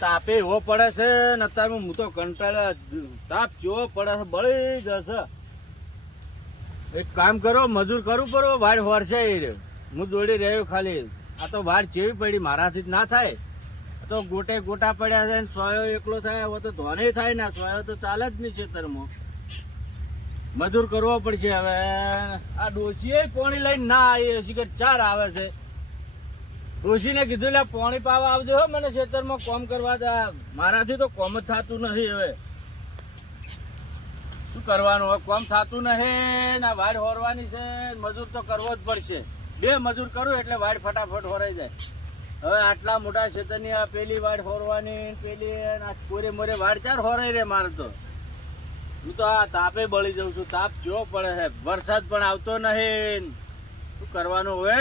તાપે એવો પડે છે ને અત્યારે હું તો કંટાળ્યા તાપ જેવો પડે છે બળી જશે. એક કામ કરો, મજૂર કરવું પડે, વાડ હોરશે હું દોડી રહ્યો ખાલી. આ તો વાડ ચેવી પડી, મારાથી જ ના થાય. તો ગોટે ગોટા પડ્યા છે, સોયો એકલો થાય હવે તો ધોને થાય ને, સોયો તો ચાલે જ નહીં ખેતરમાં. મજૂર કરવો પડશે હવે. આ ડોશીએ પાણી લઈને ના આવી હજી કે 4 આવે છે. ડોશીને કીધું એટલે પાણી પાવા આવજો હો, મને ખેતરમાં કોમ કરવા દે. મારાથી તો કોમ જ થતું નથી. હવે શું કરવાનું, હવે કોમ થતું નહીં ને વાડ હોરવાની છે. મજૂર તો કરવો જ પડશે. 2 મજૂર કરું એટલે વાડ ફટાફટ હોરાઈ જાય. હવે આટલા મોટા ખેતરની આ પેલી વાડ હોરવાની, પેલી કોરે મોરે વાડ 4 હોરાઈ રે મારે તો. હું તો આ તાપે બળી જાઉં છું. તાપ જેવો પડે છે, વરસાદ પણ આવતો નહીં. શું કરવાનું હવે,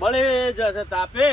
બળી જશે તાપે.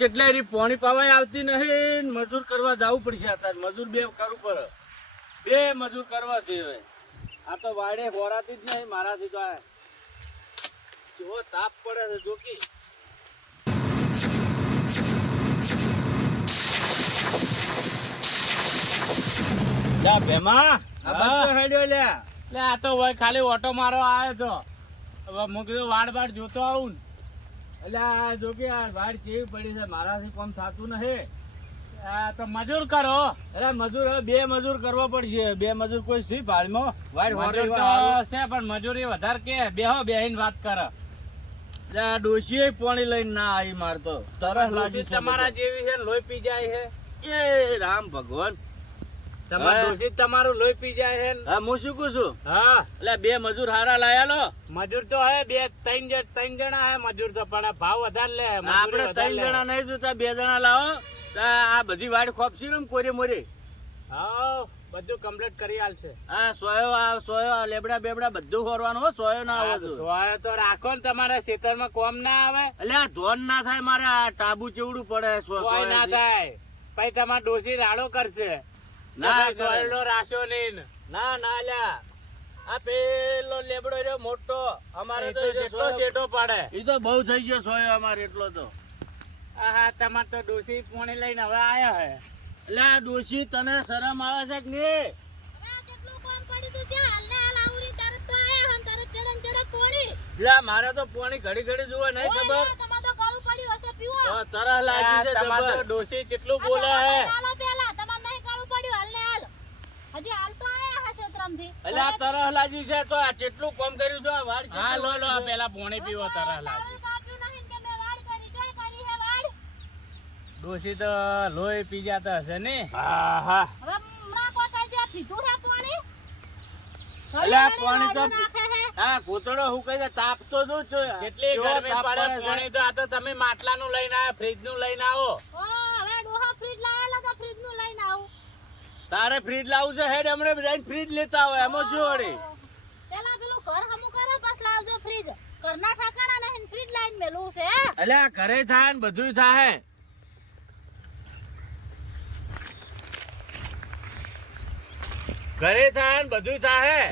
ચેટલા પાણી પાવાય આવતી નહીં. મજૂર કરવા જવું પડશે અત્યારે. મજૂર 2 કરવું પડે, 2 મજૂર કરવા છે. હવે આ તો વાડે હોરાતી જ નહીં મારાથી. તો જેવો તાપ પડે છે જોકી. આ તો ખાલી ઓટો મારો આવ્યો તો. હવે હું કીધું વાડ બાડ જોતો આવું ને. એટલે આ જોકી આ વાડ ચેવી પડી છે, મારાથી કોમ થતું નહીં. તો મજૂર કરો. અરે મજૂર હવે 2 મજૂર કરવા પડશે. 2 મજૂર કોઈ સી ભાડમાં વાડ મજૂર તો છે પણ મજૂરી વધારે કે બેહો બેહીને વાત કરે. ડોશીએ પાણી લઈને ના આવી મારતો તરસ લાગી. તમારા જેવી છે, લોહી પી જાય છે. એ રામ ભગવાન, તમારું લોહી પી જાય છે. હા હું શું કહું છું, હા એટલે 2 મજૂર હારા લાયા લો. મજૂર તો હે 3 જણા હે મજૂર તો, પણ ભાવ વધારે લે. આપડે 3 જણા નહીં જોતા, 2 જણા લાવો. આ બધી વાડ ખોપસી ને કોરે મોરે. હા બધું કમ્પ્લીટ કરી આલશે. હા સોયો લેબડા બેબડા બધું ફરવાનું હો. સોયો ના આવે, સોયો તો રાખો ને. તમારા ખેતરમાં કોમ ના આવે. એટલે આ ધોન ના થાય મારે. આ ટાબુ ચેવડું પડે. કોઈ ના થાય પછી તમારે ડોસી રાડો કરશે. ના સોયલો રાશો નહીં. ના ના લ્યા, આ પેલો લેબડો રહ્યો મોટો અમારે તો એટલો શેઠો પડે. એ તો બહુ થઈ ગયો સોયો અમારે એટલો તો. હા તમારે તો ડોસી પોણી લઈને હવે આયા હે. એટલે આ ડોશી તને શરમ આવે છે કે નહીં? મારે તો પાણી ઘડી ઘડી જોવે નહીં ખબર. તરસ લાગી છે. તમારે ડોસી કેટલું બોલે હે. એટલે આ તરસ લાગી છે તો આ કેટલું કામ કર્યું છે. વાડ હા લો લો પેલા પાણી પીવો. તરસ લાગી. ડોસી તો લોહી પી જતા હશે ને. હા હા પાણી તો હા કોતડો હું કહી તાપ તો જો કેટલી ગરમી પડે. પાણી તો આ તો તમે માટલાનું લઈને આવો, ફ્રીજ નું લઈને આવો. તારે ફ્રીજ લાવવું છે હેડ હમણે બધા ફ્રીજ લેતા હોય એમાં જો વળી. એટલે આ ઘરે થાય ને બધું થાય. ઘરે થાય ને બધું થાય.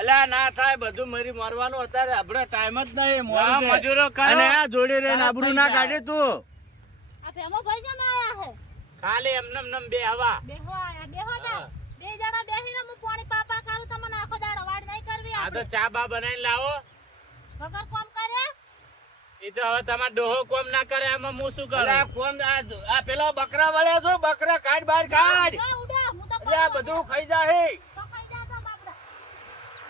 અલ્યા ના થાય બધું મરી મરવાનું. અત્યારે આપણે ટાઈમ જ નહીં. મજૂરો અને આ જોડી રહીને આબરૂ ના કાઢે તું. ખાલી એમને નમ બે હવા. આ તો ચા બા બનાવીને લાવો. એ તો હવે તમારે ડોહો કોમ ના કરે એમાં હું શું કરું. કોમ આ પેલા બકરા વળ્યા છો. બકરા કાઢ બહાર કાઢ. આ બધું ખાઈ જાય.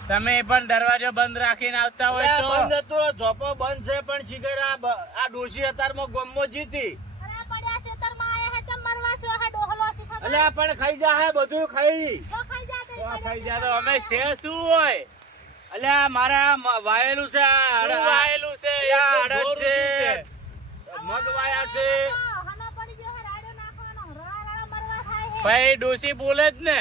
તમે પણ દરવાજો બંધ રાખીને આવતા હોય તો. બંધ હતો ઝોપો બંધ છે પણ શીખર આ ડોશી અત્યારમાં ગોમમાં જીતી. એટલે પણ ખાઈ જાય બધું ખાઈ જાય તો અમે છે શું હોય. અલ્યા મારા વાયેલું છે. વાયેલું છે, અડદ છે, મગ વાયા છે. ભાઈ ડોસી બોલે જ ને.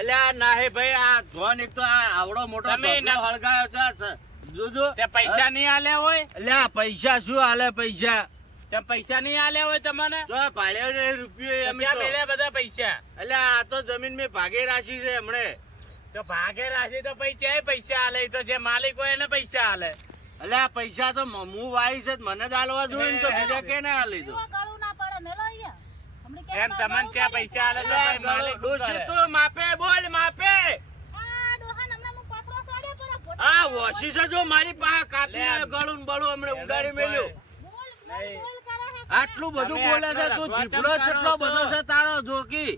અલ્યા ના હે ભાઈ આ ધોન એક તો આ આવડો મોટો હળગાયો છે. જોજો પૈસા નહીં આલે હોય. અલ્યા પૈસા શું હાલે પૈસા. તમે પૈસા નહીં આલ્યા હોય તમને જો ભાડ્યો ને રૂપિયો અમે ક્યાં તો. મેલ્યા બધા પૈસા એટલે આ તો જમીન મેં ભાગે રાખી છે હમણે. તો ભાગે રાશી તો પૈસા પૈસા આલે તો જે માલિક હોય એને પૈસા આલે એટલે આ પૈસા તો હું વાઈ છે મને જ આલવા જોઈએ ને તો બીજા કે ના આલી દો. ગળું ના પડે મેલો અહીંયા હમણાં કેમ એમ તમને ક્યાં પૈસા આલે તો ભાઈ માલિક શું ડોશી કરે? તું માપે બોલ માપે. આ ડોહાન હમણાં હું પથરો સોડ્યો પણ ભોટ આ વોશી છે જો મારી પાસે કાપીને લે. ગળું ને બળું હમણે ઉડાડી મેલ્યું. બોલ બોલ કરે હે આટલું બધું તમે બોલે છે આટલો તું રખવા જીભડો ચમ કરો કેટલો છો? બધો છે તારો જોકી.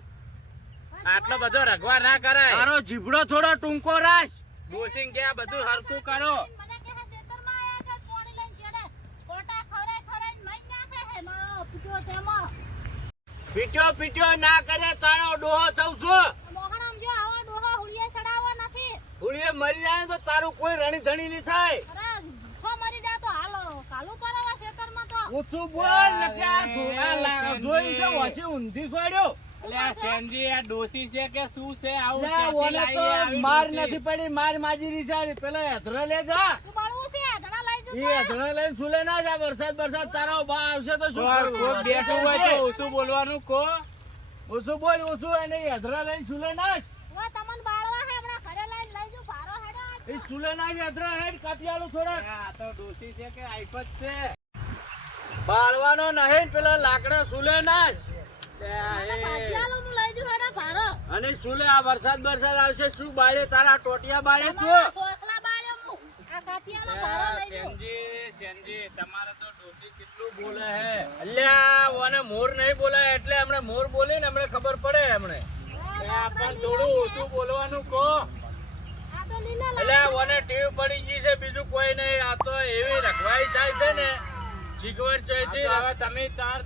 આટલો બધો રગવા ના કરાય તારો જીભડો થોડો ટૂંકો રાખ. ડોસીને કે આ બધું હરખું કરો મને કે હે ખેતરમાં આયા કે પાણી લઈને ચડે કોટા ખવડાઈ ખવડાઈને મઈ નાખે હે મારો પૂછો તેમાં પીટ્યો પીટ્યો ના કરે તારો ડોહો થઉં છું. મોહણમ જો આવો ડોહો હુળિયે ચડાવવા નથી હુળીએ મરી જાય ને તો તારું કોઈ રણી ધણી નહીં થાય. અરે છો મરી જા તો હાલો કાલું પરાવા ખેતરમાં તો ઓછું બોલ ને કે આ ધોળા લાગે. જોઈ છે વચ્ચે ઊંધી સોડ્યો. એટલે આ સેનજી આ ડોસી છે કે શું છે આવું લે, ક્યાંથી ઓને લાવી તો આવી માર ડોસી? નથી પડી માર માજીરી છે. પેલા હેધરા લે જા. તું બળવું છે ધણા લઈ એ હેધરા લઈને સુલે ના જા. વરસાદ તારો બા આવશે તો શું તો કરવું? કોઈ બેઠું હોય તો ઓછું બોલવાનું કો ઓછું બોલ ઓછું એને હેધરા લઈને સુલે નાખ. ઓ તમને બાળવા હે હમણાં ઘરે લઈને લઈ જઉં ભારો હેડો એ સુલે નાખ હેધરા હેડ કાપી આલું થોડાક. આ તો ડોસી છે કે આઈફત છે બાળવાનો નહીં પેલા લાકડા સુલે નાખ. ભાજીયાલું નું લઈ જઉં હેડો ભારો અને સુલે આ વરસાદ આવશે શું બાળે તારા ટોટિયા બાળે તું. તમારા સોખલા બાળ્યો હું આ કાઠિયાનો ભારો લઈ જઉં સેનજી તમારે તો ડોસી કેટલું બોલે હે અલ્યા ઓને મોર નહીં બોલાય એટલે હમણે મોર બોલી ને હમણે ખબર પડે હમણે. આ પણ થોડું ઓછું બોલવાનું કો આ તો લીલા અલ્યા ઓને ટીવ પડી ગઈ છે બીજું કોઈ નહીં. આ તો એવી રખવાઈ થાય છે ને શીખવર ચોઈથી હવે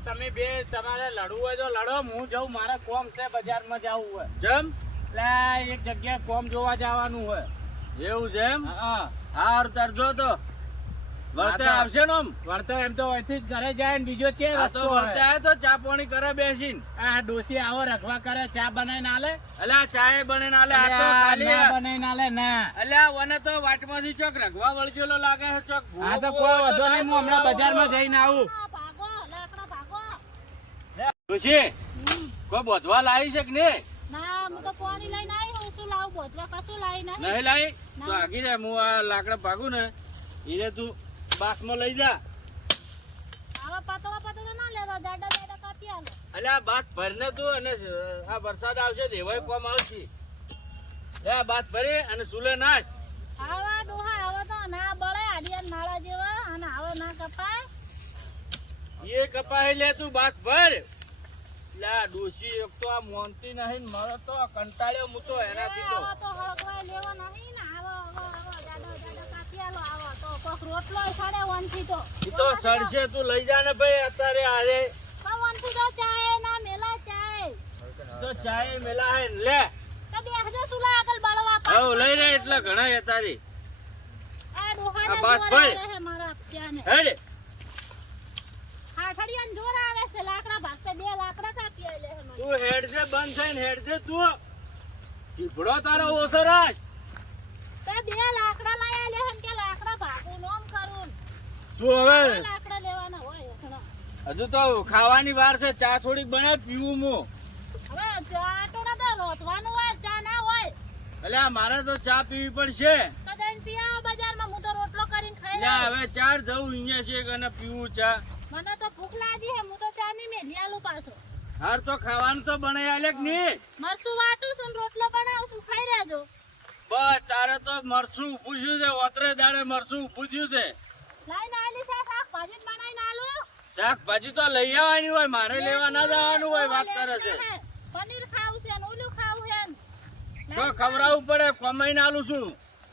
તમે બે તમારે લડવું હોય તો લડો હું જાઉં મારે કોમ છે બજારમાં જવું હોય જમ એટલે એક જગ્યાએ કોમ જોવા જવાનું હોય એવું છે એમ. હા હાર તાર જો તો વળતે આવશે ને આમ. વળતો એમ તો અહીંથી જ ઘરે જાય ને બીજો છે આ તો રસ્તો વળતે હોય. આવે તો ચા પાણી કરે બેસીને. આ ડોસી આવો રખવા કરે ચા બનાવીને આલે અલ્યા ચાય બને ના લે. આ તો અલ્યા, ખાલી ના બનાવીને આલે ના અલ્યા ઓને તો વાટમાંથી ચોક રખવા વળગેલો લાગે છે ચોક આ તો ભૂવો કોઈ ભૂવો વધો નહીં હું હમણાં બજારમાં જઈને આવું ભાગો લાકડા ભાગો ડોશી, કોઈ બોધવા લાવી છે કે નહીં? ના હું તો પાણી લઈને આવી હું શું લાવું બોધવા કશું લાવી નહીં નહીં લાવી તો આગી જાય. હું આ લાકડા ભાગું ને ઈને તું બાસમાં લઈ જા. આવા પાતળા ના લેવા જાડા કાપી આલો અલ્યા આ બાસ ભરને તું અને આ વરસાદ આવશે તો એવાય કોમ આવશે. લે આ બાસ ભરી અને સુલે નાખ. આવા ડોહા આવા તો ના બળે આડિયા નાળા જેવા અને આવા ના કપાય એ કપાઈ લે તું બાસ ભર. લે આ ડોશી એક તો આ મોનતી નહીં ને મારો તો કંટાળ્યો હું તો એનાથી તો. આવા તો હળગવાય લેવા નહીં ને આવો જાડા કાપી આલો આવો તો કોક રોટલો સાડે વનથી તો ઈ તો સડશે તું લઈ જા ને ભાઈ અત્યારે આરે વનથી તો ચાય ના મેલા ચાય તો ચાય મેલા હે ને. લે તો બેહજો સુલા આગળ બળવા હવ લઈ રે એટલે ઘણા હે તારી. આ ડોહાને આ બાત જોર ભાઈ. આવે છે મારા ત્યાંને હેડ હાથડિયાને જોર આવે છે લાકડા ભાગતે બે લાકડા કાપી આલે છે મને. તું હેડ છે બંધ થઈને હેડ છે તું. જીભડો તારો ઓછો રાખ. તે બે લાકડા લઈ આલે છે ને કે લાકડા ભાગું નોમ કરું તું હવે લાકડા લેવાના હોય એટલા. હજુ તો ખાવાની વાર છે. ચા થોડીક બનાવ પીવું હું. હવે ચાટોડા તો રોતવાનું હોય ચા ના હોય અલ્યા મારે તો ચા પીવી પડશે. તો જઈને પી આવો બજારમાં હું તો રોટલો કરીને ખાઈ લે લઉં. હવે ચાર જવું અહીંયા છે અને પીવું ચા. મને તો ભૂખ લાગી હે હું તો ચા ની મેલી આલું પાછો હાર તો ખાવાનું તો બનાવી આલે કે નહીં? મરસું વાટું છું ને રોટલો બનાવું છું ખાઈ રહેજો બસ તારે તો મરચું ઊભું થયું છે. ઓતરે દાડે મરચું ઊભું થયું છે. લાઈને આલી છે શાકભાજી બનાવીને આલું શાકભાજી તો લઈ આવવાની હોય મારે લેવા ના જવાનું હોય. વાત કરે છે પનીર ખાવું છે ને ઓલું ખાવું છે ને. તો ખવડાવવું પડે. કમાઈને આલું છું.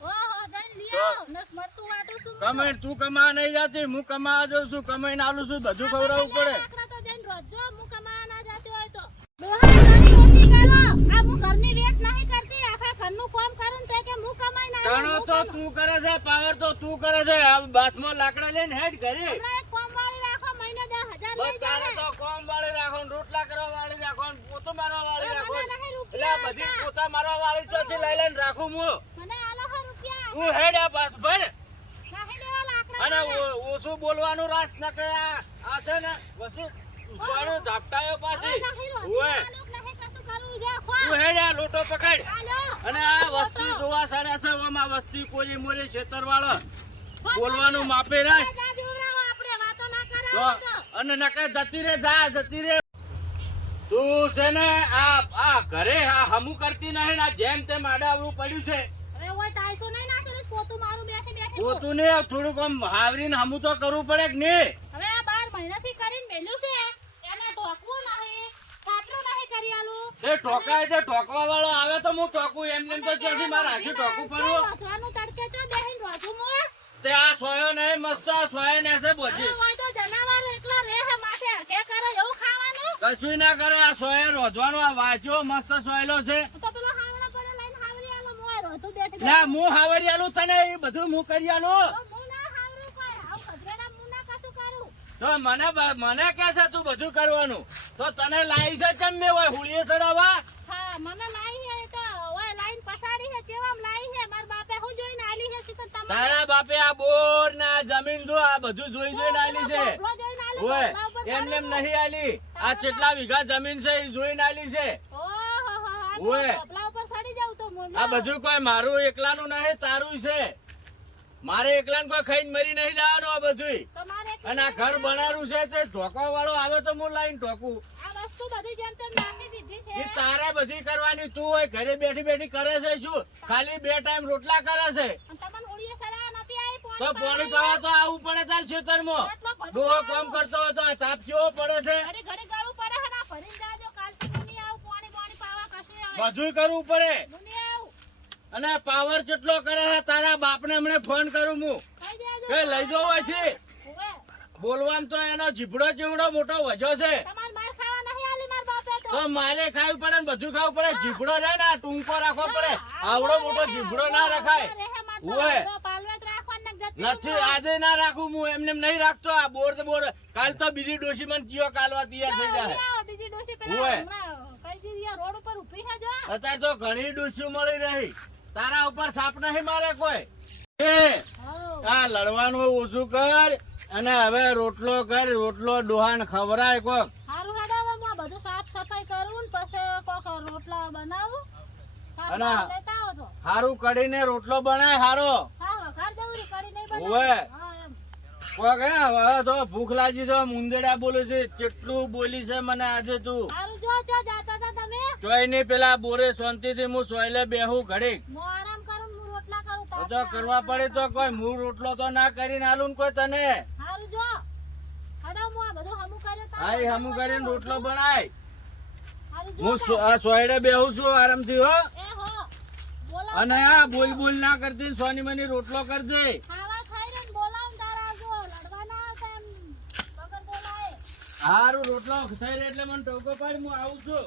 ઓહો જઈને લઈ આવો ને મરસું વાટું છું કમાઈ તું કમાવા નહીં જાતી હું કમાવા જાઉં છું. કમાઈને આલું છું. બધું ખવડાવવું પડે. લાકડા તો જઈને રોજો હું કમાવા ના જાતી હોય તો ડોહા મારી ઓછી કરો આ હું ઘરની વેટ નહીં કરતી આખા ઘરનું કામ કરું તો કે હું કમાઈને તાણો તો તું કરે છે. પાવર તો તું કરે છે. આ બાથમાં લાકડા લઈને હેડ ઘરે. હમણાં એક કામ વાળી રાખો મહિને 10,000 બસ લઈ તારે જાય તો કોમ વાળી રાખો ને રોટલા કરવા વાળી રાખો ને પોતું મારવા વાળી રાખો મને નહીં એટલે રૂપિયા આ બધી પોતા મારવા વાળી ચોથી લઈ લઈને રાખું હું. મને આલો હો રૂપિયા તું હેડ આ બાથ ભર. નહીં દેવા લાકડા અને ઓછું બોલવાનું રાખ ન કે આ છે ને વસ્તુ ઉછાળો ઝાપટાયો પાછી ઓય તું હેડ આ લોટો પકડ અને આ વસ્તી જોવા સાડે છે ઓમાં વસ્તી કોઈ મોરે છેતરવાળો બોલવાનું માપે રાખ તો અને નકે જતી રે તું છે ને આ ઘરે આ હમું કરતી નહીં ને આ જેમ તેમ આડાવડું પડ્યું છે પોતું ને થોડુંક આમ હાવરીને હમું તો કરવું પડે કે નહીં હવે આ 12 મહિનાથી કરીને મેલ્યું છે એને ઢોકવું નહીં ખાટલું નહીં કરી આલું તે ઠોકાય તે ઠોકવા વાળો આવે તો હું ઠોકું એમને તો ચોથી મારે હાથી ઠોકવું પડવું રોધવાનું તડકે ચો બેહીને રોધું મોં તે આ સોયો નહીં મસ્ત આ સોયો ને છે બોજી હોય તો જનાવર એકલા રહે હે માથે કે કરે એવું ખાવાનું કશું ના કરે આ સોયો રોધવાનો આ વાંચ્યો મસ્ત સોયલો છે તો પેલો હાવડા પડે લઈને હાવરી આલો મોય રોધું બેઠી ના હું હાવરી આલું તને એ બધું હું કરી આલું હું ના હાવરું કોઈ આવ ખજરેડા હું ના કશું કરું તો મને કે છે તું બધું કરવાનું તો તને લાઈ છે કેમ મેં હોય હુળીએ સડાવા હા મને લાઈ હે તો ઓય લાઈન પસાડી હે ચેવામ લાઈ હે માર બાપે હું જોઈને આલી હે તો તમારે તારા બાપે આ બોર ને આ જમીન જો આ બધું જોઈને આલી છે ઓય એમને એમ નહીં આલી આ કેટલા વીઘા જમીન છે એ જોઈને આલી છે ઓય આ બધું કોઈ મારું એકલાનું નહીં તારું છે મારે એકલાને કોઈ ખાઈને મરી નહીં જવાનું આ બધું અને આ ઘર બનાવ્યું છે તે ઢોકવા વાળો આવે તો હું લાઈન ઢોકું એ તારે બધી કરવાની તું હોય ઘરે બેઠી બેઠી કરે છે શું ખાલી 2 ટાઈમ રોટલા કરે છે તો પાણી પીવા તો આવું પડે તાર ખેતરમાં ડોહો કામ કરતો હોય તો આ તાપ કેવો પડે છે બધું કરવું પડે અને પાવર કેટલો કરે છે તારા બાપને હમણાં ફોન કરું હું કે લઈ જવો હોય છે બોલવાનું તો એનો જીભડો જેવડો મોટો વજો છે તો મારે ખાવું પડે ને બધું ખાવું પડે જીભડો રહે ને ટૂંકો રાખવો પડે આવડો મોટો જીભડો ના રખાય ઓય નથી આજે ના રાખું હું એમને નહીં રાખતો આ બોર તો બોર કાલ તો બીજી ડોશી મને કયો કાલવા તૈયાર થઈ જાય અત્યારે તો ઘણી ડોશીઓ મળી રહી તારા ઉપર સાપ નહીં મારે કોઈ આ લડવાનું ઓછું કર અને હવે રોટલો કર રોટલો ડોહાન ખવરાય કોક બધું સાફ સફાઈ કરું ને પછી કોક રોટલા બનાવું અને હારું કઢીને રોટલો બનાય હારો કોક હે હવે તો ભૂખ લાગી છે મુંદેડા બોલે છે કેટલું બોલી છે મને આજે તું જોઈ નઈ પેલા બોરે શાંતિ થી હું સોયલે બેહું ઘડીક તો કરવા પડે તો કોઈ હું રોટલો તો ના કરીને આલું કોઈ તને હા હમું કરીને રોટલો બનાય હું આ સોયડે બેહું છું આરામથી હો અને આ બોલ બોલ ના કરતી સોની મની રોટલો કરજે હારું રોટલો થઈ રહે એટલે મને ટોકો પાડી હું આવું છું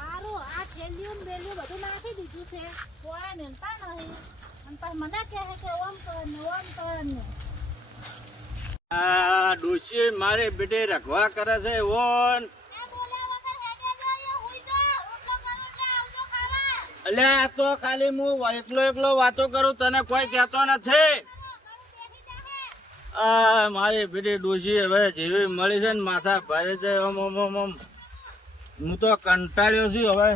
હારું આ થેલીઓ ને બેલીઓ બધું નાખી દીધું છે કોઈ નેતા નહીં અને પછી મને કહે કે ઓમ કર ને આ ડોશી મારે બેટે રખવા કરે છે ઓન એટલે આ તો ખાલી હું એકલો વાતો કરું તને કોઈ કહેતો નથી આ મારી બેટી ડોશી હવે જેવી મળી છે ને માથા ભારે છે હું તો કંટાળ્યો છું હવે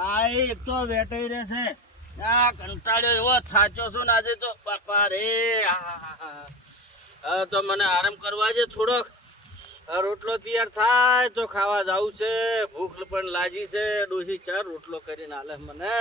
આ એક તો વેટાઈ રહે છે આ કંટાળ્યો એવો થાચો છું ને આજે તો બાપા રે હા તો મને આરામ કરવા છે થોડોક રોટલો તૈયાર થાય તો ખાવા જવું છે ભૂખ પણ લાગી છે ડોશી ચાર રોટલો કરીને હાલે મને